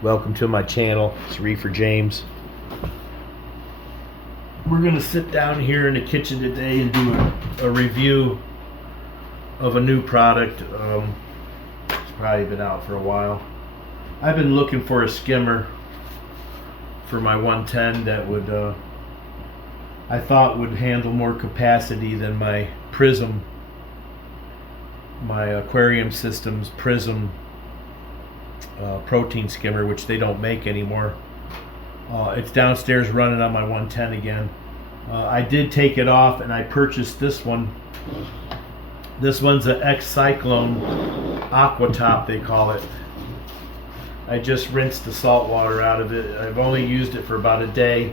Welcome to my channel. It's Reefer James. We're gonna sit down here in the kitchen today and do a review of a new product. It's probably been out for a while. I've been looking for a skimmer for my 110 that would I thought would handle more capacity than my Prism, my aquarium systems Prism protein skimmer, which they don't make anymore. It's downstairs running on my 110 again. I did take it off and I purchased this one. This one's a Xcyclone Autotop, they call it. I just rinsed the salt water out of it. I've only used it for about a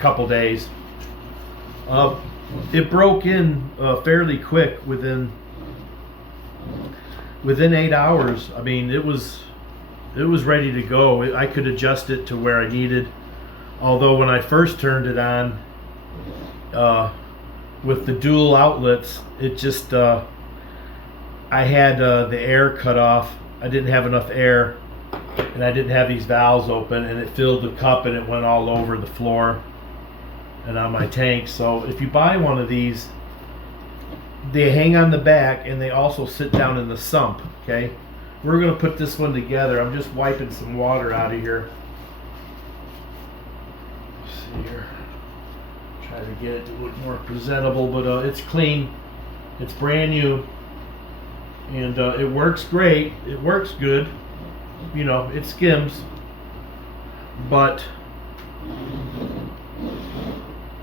couple days. It broke in fairly quick within 8 hours. I mean, it was ready to go. I could adjust it to where I needed. Although when I first turned it on, with the dual outlets, it just I had the air cut off. I didn't have enough air, and I didn't have these valves open, and it filled the cup and it went all over the floor and on my tank. So if you buy one of these, they hang on the back and they also sit down in the sump. Okay, we're gonna put this one together. I'm just wiping some water out of here. Let's see here. Try to get it to look more presentable, but it's clean. It's brand new, and it works great. It works good. You know, it skims, but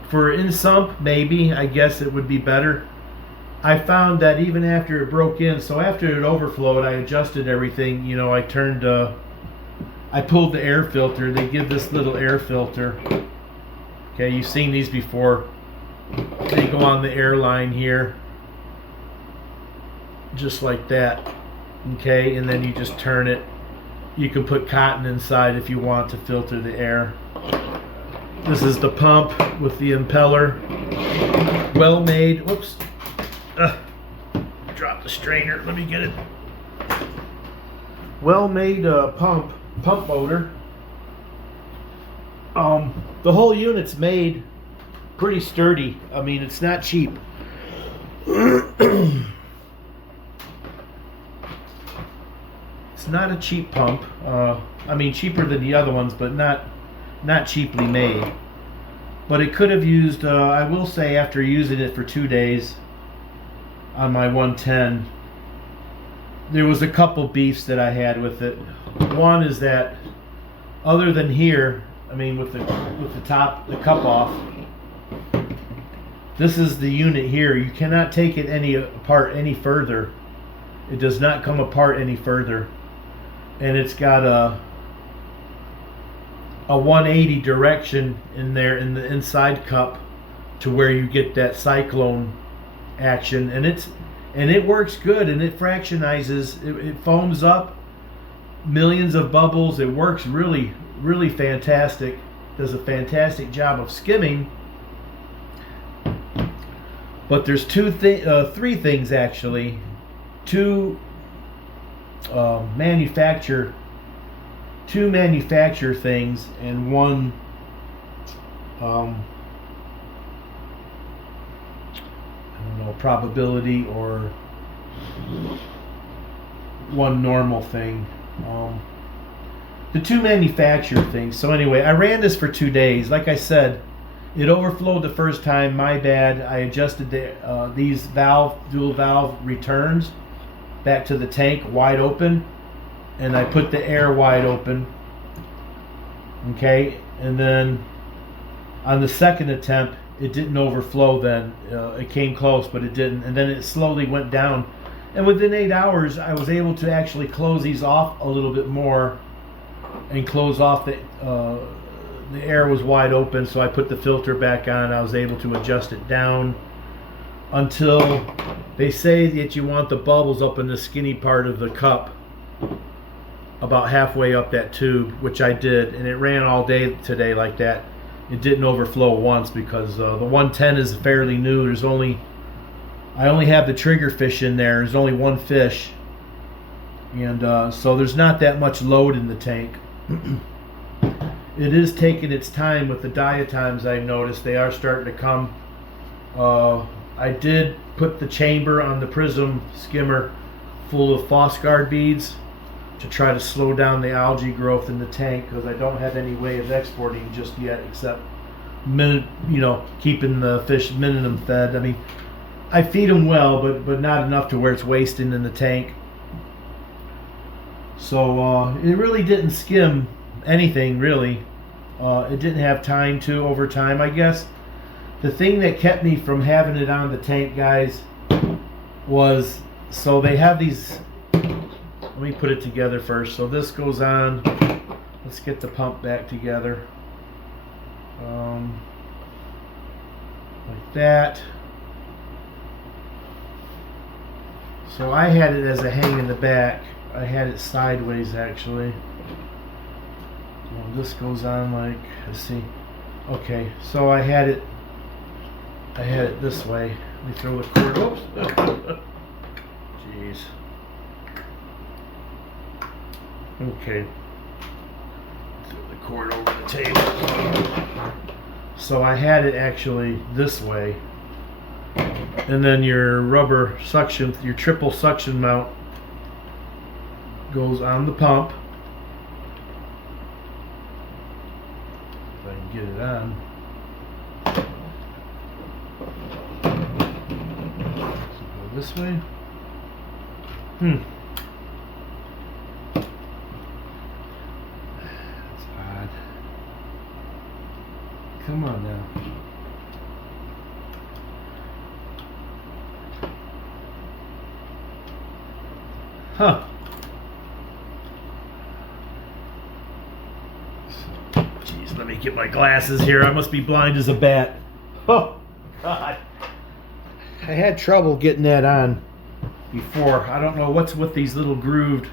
for in sump, maybe I guess it would be better. I found that even after it broke in, so after it overflowed, I adjusted everything. You know, I pulled the air filter. They give this little air filter. Okay, you've seen these before. They go on the air line here, just like that. Okay, and then you just turn it. You can put cotton inside if you want to filter the air. This is the pump with the impeller. Well made. Whoops. Drop the strainer. Let me get it. Well made pump motor. The whole unit's made pretty sturdy. I mean, it's not cheap. It's not a cheap pump. I mean, cheaper than the other ones, but not cheaply made. But it could have used, I will say, after using it for 2 days on my 110, there was a couple beefs that I had with it. One is that, other than here, I mean, with the top, the cup off, this is the unit here. You cannot take it apart any further. It does not come apart any further. And it's got a 180 direction in there in the inside cup to where you get that cyclone action, and it works good, and it fractionizes. It foams up millions of bubbles. It works really fantastic. Does a fantastic job of skimming. But there's three things actually. Two manufacture things, and one I don't know, probability, or one normal thing. The two manufacturer things. So anyway, I ran this for 2 days. Like I said, it overflowed the first time. My bad. I adjusted these dual valve returns back to the tank wide open, and I put the air wide open. Okay, and then on the second attempt, it didn't overflow. Then it came close, but it didn't, and then it slowly went down. And within 8 hours, I was able to actually close these off a little bit more, and close off the air was wide open. So I put the filter back on. I was able to adjust it down until they say that you want the bubbles up in the skinny part of the cup, about halfway up that tube, which I did, and it ran all day today like that. It didn't overflow once because the 110 is fairly new. I only have the trigger fish in there. There's only one fish, and so there's not that much load in the tank. It is taking its time with the diatoms. I've noticed they are starting to come. I did put the chamber on the Prism skimmer full of Phosgard beads to try to slow down the algae growth in the tank, because I don't have any way of exporting just yet except keeping the fish minimum fed. I mean, I feed them well, but not enough to where it's wasting in the tank. So it really didn't skim anything, really. It didn't have time to over time, I guess. The thing that kept me from having it on the tank, guys, was, so they have these, let me put it together first. So this goes on, let's get the pump back together. Like that. So I had it as a hang in the back. I had it sideways, actually. Well, this goes on like, let's see. Okay, so I had it this way. Let me throw the cord. Oops. Jeez. Okay. Throw the cord over the table. So I had it actually this way. And then your rubber suction, your triple suction mount goes on the pump. If I can get it on. So go this way. That's odd. Come on now. Huh. Jeez, let me get my glasses here. I must be blind as a bat. Oh, God. I had trouble getting that on before. I don't know what's with these little grooved.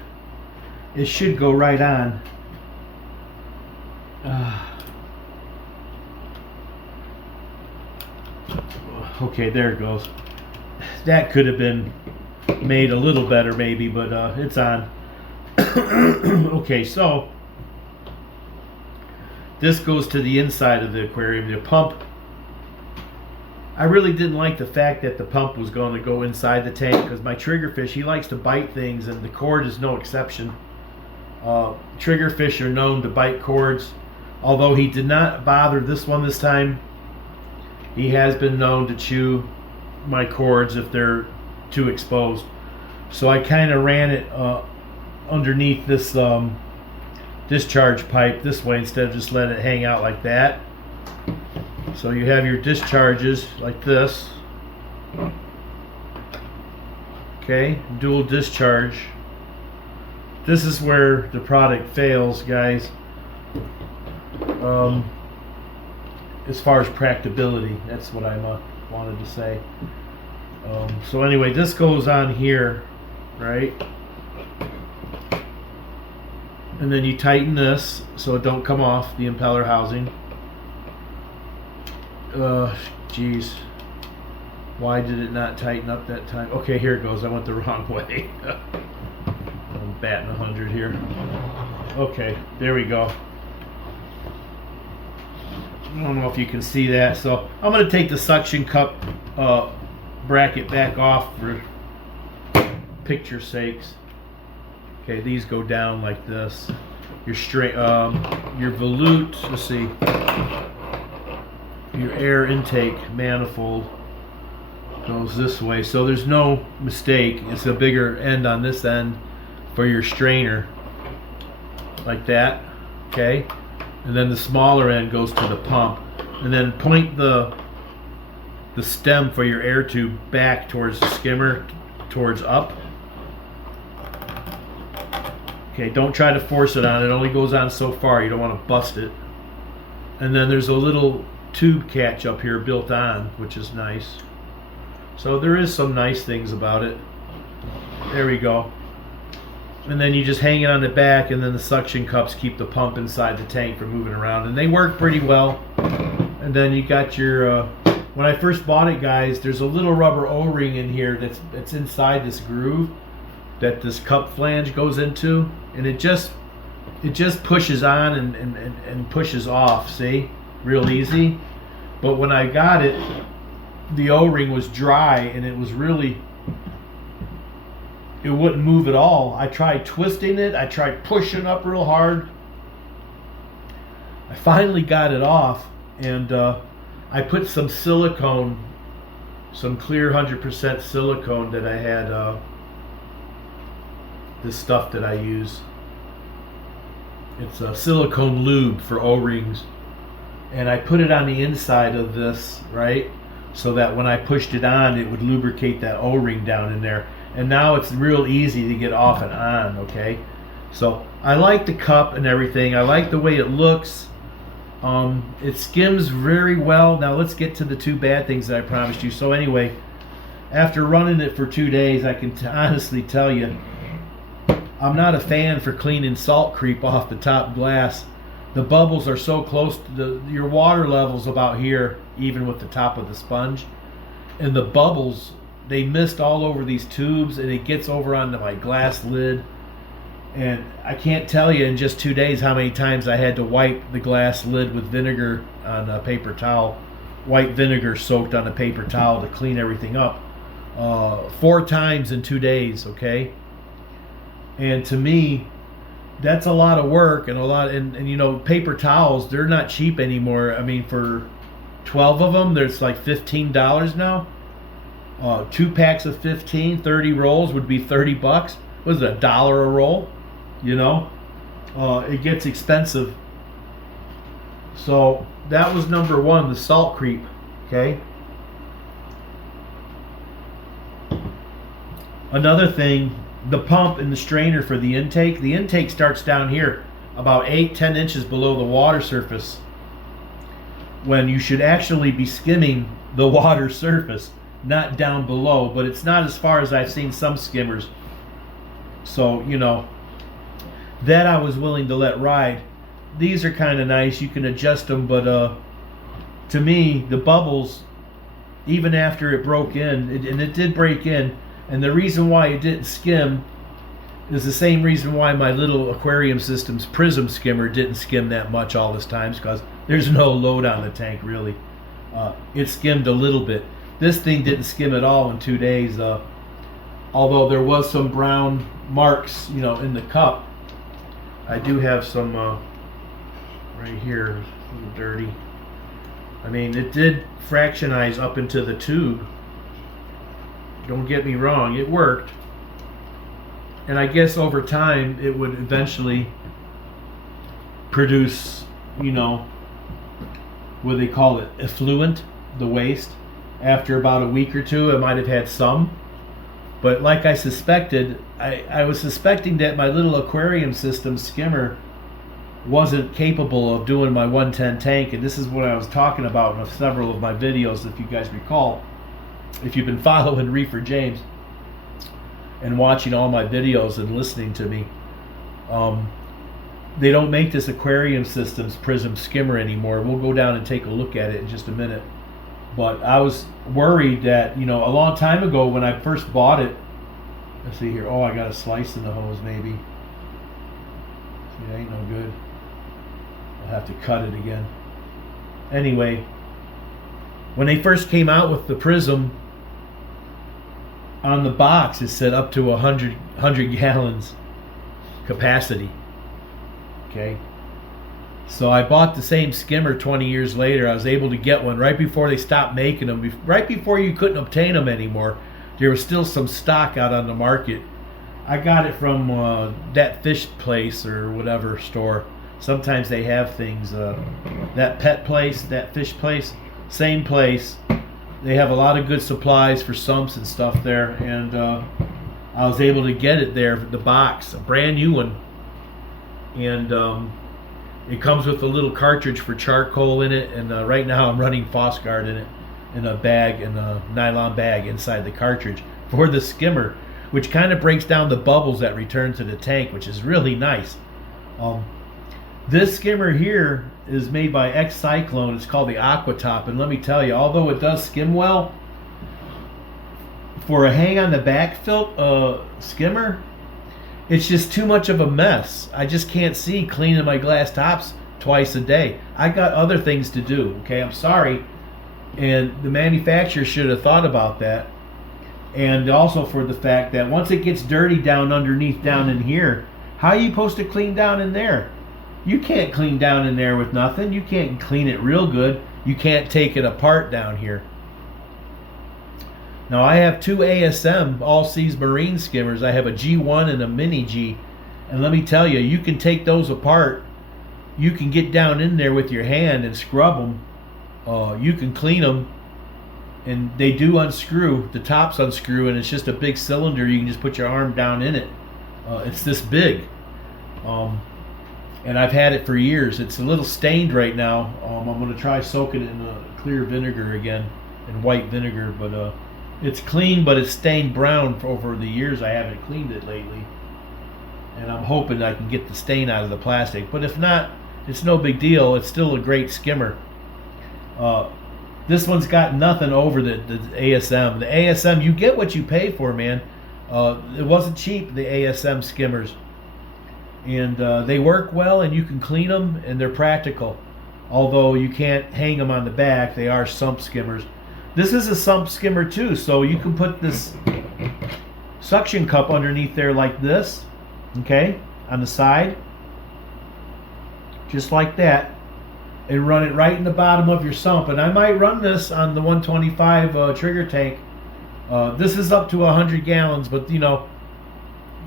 It should go right on. Okay, there it goes. That could have been made a little better maybe, but it's on. Okay, so this goes to the inside of the aquarium. The pump, I really didn't like the fact that the pump was going to go inside the tank, because my triggerfish, he likes to bite things, and the cord is no exception. Triggerfish are known to bite cords. Although he did not bother this one this time, he has been known to chew my cords if they're too exposed. So I kind of ran it underneath this discharge pipe this way instead of just letting it hang out like that. So you have your discharges like this. Okay, dual discharge. This is where the product fails, guys. As far as practicability, that's what I wanted to say. So anyway, this goes on here, right? And then you tighten this so it don't come off the impeller housing. Geez, why did it not tighten up that time? Okay, here it goes. I went the wrong way. I'm batting 100 here. Okay, there we go. I don't know if you can see that. So I'm going to take the suction cup bracket back off for picture sakes. Okay, these go down like this. Your straight, your volute. Let's see. Your air intake manifold goes this way, so there's no mistake. It's a bigger end on this end for your strainer, like that. Okay, and then the smaller end goes to the pump, and then point the stem for your air tube back towards the skimmer, towards up. Okay, don't try to force it on. It only goes on so far. You don't want to bust it. And then there's a little tube catch up here built on, which is nice. So there is some nice things about it. There we go. And then you just hang it on the back, and then the suction cups keep the pump inside the tank from moving around, and they work pretty well. And then you got your when I first bought it, guys, there's a little rubber O-ring in here that's inside this groove that this cup flange goes into, and it just it just pushes on and pushes off, see? Real easy. But when I got it, the O-ring was dry and it was really, it wouldn't move at all. I tried twisting it, I tried pushing up real hard. I finally got it off, and I put some silicone, some clear 100% silicone that I had, this stuff that I use. It's a silicone lube for O-rings. And I put it on the inside of this, right? So that when I pushed it on, it would lubricate that O-ring down in there. And now it's real easy to get off and on, okay? So I like the cup and everything. I like the way it looks. It skims very well. Now let's get to the two bad things that I promised you. So anyway, after running it for 2 days, I can honestly tell you, I'm not a fan for cleaning salt creep off the top glass. The bubbles are so close to your water level's about here, even with the top of the sponge. And the bubbles, they mist all over these tubes, and it gets over onto my glass lid. And I can't tell you in just 2 days how many times I had to wipe the glass lid with vinegar on a paper towel. White vinegar soaked on a paper towel to clean everything up. 4 times in 2 days, okay? And to me, that's a lot of work and a lot, and you know, paper towels, they're not cheap anymore. I mean, for 12 of them, there's like $15 now. 2 packs of 15, 30 rolls would be 30 bucks. What is it, $1 a roll? You know, it gets expensive. So that was number one, the salt creep, okay? Another thing, the pump and the strainer for the intake starts down here about 8-10 inches below the water surface, when you should actually be skimming the water surface, not down below. But it's not as far as I've seen some skimmers. So, you know, that I was willing to let ride. These are kind of nice, you can adjust them, but to me, the bubbles, even after it broke in, and it did break in, and the reason why it didn't skim is the same reason why my little aquarium system's prism skimmer didn't skim that much all this time, because there's no load on the tank really. It skimmed a little bit. This thing didn't skim at all in 2 days, although there was some brown marks, you know, in the cup. I do have some right here, a little dirty. I mean, it did fractionize up into the tube. Don't get me wrong, it worked. And I guess over time it would eventually produce, you know, what they call it, effluent, the waste. After about a week or two, I might have had some. But like I suspected, I was suspecting that my little aquarium system skimmer wasn't capable of doing my 110 tank. And this is what I was talking about in several of my videos, if you guys recall. If you've been following Reefer James and watching all my videos and listening to me, they don't make this aquarium systems prism skimmer anymore. We'll go down and take a look at it in just a minute. But I was worried that, you know, a long time ago when I first bought it, let's see here, oh, I got a slice in the hose maybe. See, that ain't no good. I'll have to cut it again. Anyway, when they first came out with the prism, on the box it said up to 100 gallons capacity. Okay. So I bought the same skimmer 20 years later. I was able to get one right before they stopped making them. Right before you couldn't obtain them anymore. There was still some stock out on the market. I got it from that fish place or whatever store. Sometimes they have things. That pet place, that fish place, same place. They have a lot of good supplies for sumps and stuff there. And I was able to get it there, the box, a brand new one. And it comes with a little cartridge for charcoal in it, and right now I'm running Phosguard in it, in a bag, in a nylon bag inside the cartridge for the skimmer, which kind of breaks down the bubbles that return to the tank, which is really nice. This skimmer here is made by Xcyclone. It's called the Autotop, and let me tell you, although it does skim well, for a hang on the back skimmer, it's just too much of a mess. I just can't see cleaning my glass tops twice a day. I got other things to do. Okay, I'm sorry. And the manufacturer should have thought about that. And also for the fact that once it gets dirty down underneath, down in here, how are you supposed to clean down in there? You can't clean down in there with nothing. You can't clean it real good. You can't take it apart down here. Now I have two ASM All Seas Marine skimmers. I have a G1 and a Mini G. And let me tell you, you can take those apart. You can get down in there with your hand and scrub them. You can clean them. And they do unscrew. The tops unscrew, and it's just a big cylinder. You can just put your arm down in it. It's this big. And I've had it for years. It's a little stained right now. I'm going to try soaking it in clear vinegar again, in white vinegar. But it's clean, but it's stained brown over the years. I haven't cleaned it lately. And I'm hoping I can get the stain out of the plastic. But if not, it's no big deal. It's still a great skimmer. This one's got nothing over the ASM. The ASM, you get what you pay for, man. It wasn't cheap, the ASM skimmers. And they work well, and you can clean them, and they're practical. Although you can't hang them on the back, they are sump skimmers. This is a sump skimmer too, so you can put this suction cup underneath there like this, okay, on the side, just like that, and run it right in the bottom of your sump. And I might run this on the 125 trigger tank. This is up to 100 gallons, but you know,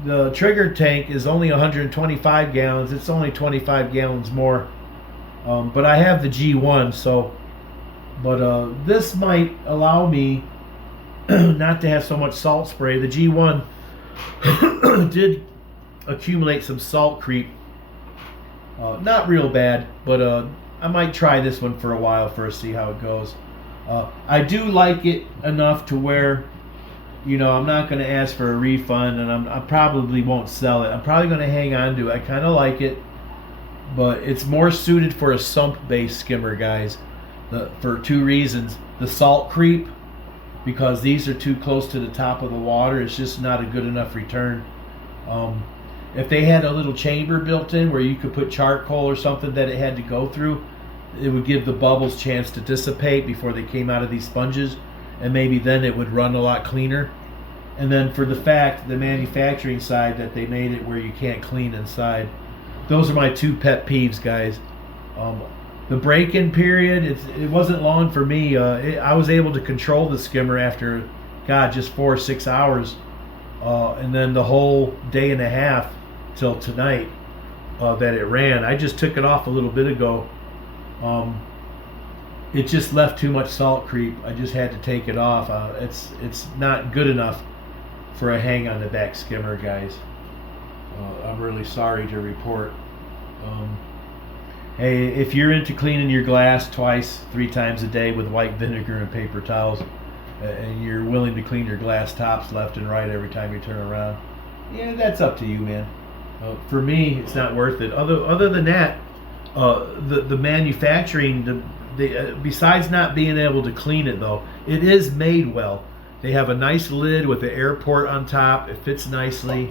the trigger tank is only 125 gallons. It's only 25 gallons more. But I have the G1, so, but this might allow me not to have so much salt spray. The G1 did accumulate some salt creep. Not real bad, but I might try this one for a while first, see how it goes. I do like it enough to where, you know, I'm not going to ask for a refund, and I probably won't sell it. I'm probably going to hang on to it. I kind of like it, but it's more suited for a sump-based skimmer, guys, for two reasons. The salt creep, because these are too close to the top of the water. It's just not a good enough return. If they had a little chamber built in where you could put charcoal or something that it had to go through, it would give the bubbles chance to dissipate before they came out of these sponges, and maybe then it would run a lot cleaner. And then for the fact, the manufacturing side, that they made it where you can't clean inside. Those are my two pet peeves, guys. The break-in period, it wasn't long for me. I was able to control the skimmer after, God, just 4 or 6 hours. And then the whole day and a half till tonight that it ran. I just took it off a little bit ago. It just left too much salt creep. I just had to take it off. It's not good enough for a hang on the back skimmer, guys. I'm really sorry to report. Hey, if you're into cleaning your glass 2-3 times a day with white vinegar and paper towels, and you're willing to clean your glass tops left and right every time you turn around, yeah, that's up to you, man. For me, it's not worth it. Other than that, the manufacturing, besides not being able to clean it, though, it is made well. They have a nice lid with the air port on top. It fits nicely,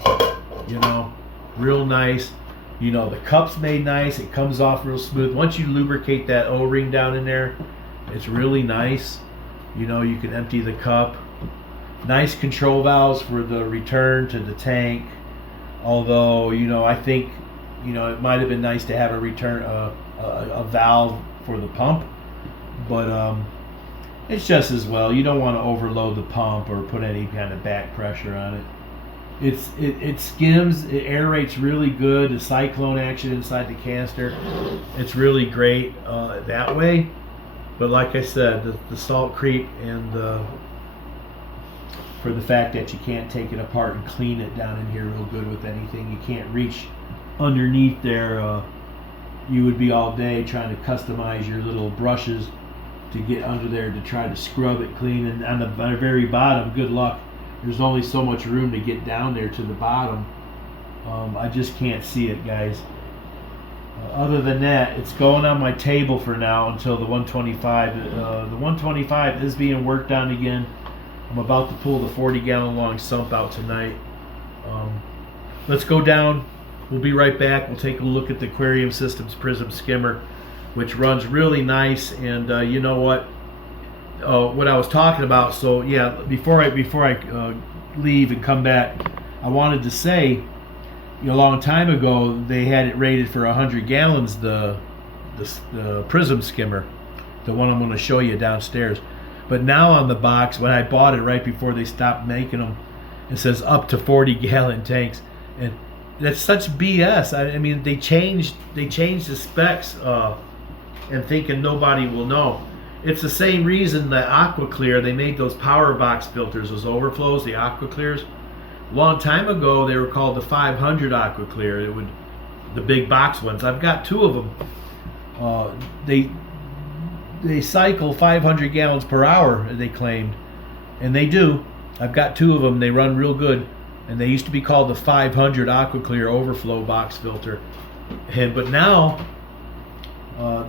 you know, real nice. You know, the cup's made nice. It comes off real smooth. Once you lubricate that O-ring down in there, it's really nice. You know, you can empty the cup. Nice control valves for the return to the tank. Although, you know, I think, you know, it might have been nice to have a return, a valve for the pump. But it's just as well. You don't want to overload the pump or put any kind of back pressure on it. It skims, it aerates really good. The cyclone action inside the canister, it's really great that way. But like I said, the salt creep and for the fact that you can't take it apart and clean it down in here real good with anything, you can't reach underneath there. You would be all day trying to customize your little brushes to get under there to try to scrub it clean. And on the very bottom, good luck. There's only so much room to get down there to the bottom. I just can't see it, guys. Other than that, it's going on my table for now until the 125. The 125 is being worked on again. I'm about to pull the 40-gallon long sump out tonight. let's go down. We'll be right back. We'll take a look at the Aquarium Systems Prism Skimmer, which runs really nice. And you know what I was talking about. So yeah, before I leave and come back, I wanted to say, a long time ago they had it rated for 100 gallons. The Prism Skimmer, the one I'm going to show you downstairs. But now on the box, when I bought it right before they stopped making them, it says up to 40-gallon tanks, and that's such BS. I mean, they changed the specs, and thinking nobody will know. It's the same reason that AquaClear, they made those power box filters, those overflows, the AquaClears. A long time ago, they were called the 500 AquaClear. The big box ones. I've got 2 of them. They cycle 500 gallons per hour, they claimed, and they do. I've got 2 of them. They run real good, and they used to be called the 500 AquaClear overflow box filter. But now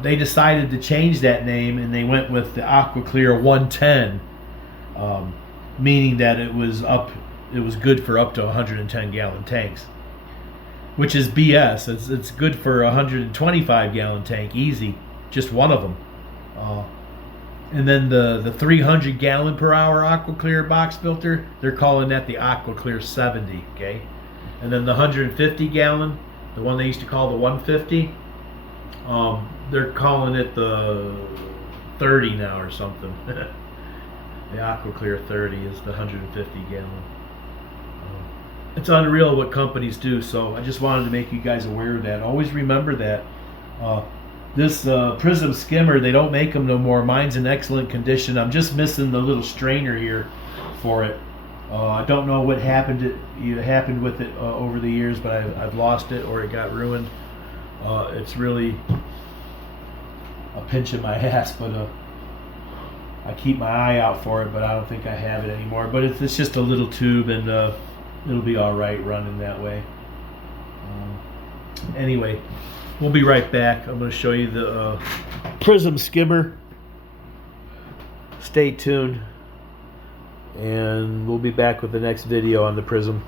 they decided to change that name, and they went with the AquaClear 110, meaning that it was good for up to 110-gallon tanks, which is BS. It's good for a 125-gallon tank, easy, just one of them. And then the 300-gallon per hour AquaClear box filter, they're calling that the AquaClear 70, okay? And then the 150-gallon, the one they used to call the 150, they're calling it the 30 now or something. The AquaClear 30 is the 150-gallon. It's unreal what companies do, so I just wanted to make you guys aware of that. Always remember that. This Prism Skimmer, they don't make them no more. Mine's in excellent condition. I'm just missing the little strainer here for it. I don't know what happened with it over the years, but I've lost it or it got ruined. It's really a pinch in my ass, but I keep my eye out for it, but I don't think I have it anymore. But it's just a little tube, and it'll be all right running that way. Anyway, we'll be right back. I'm going to show you the Prism Skimmer. Stay tuned, and we'll be back with the next video on the Prism.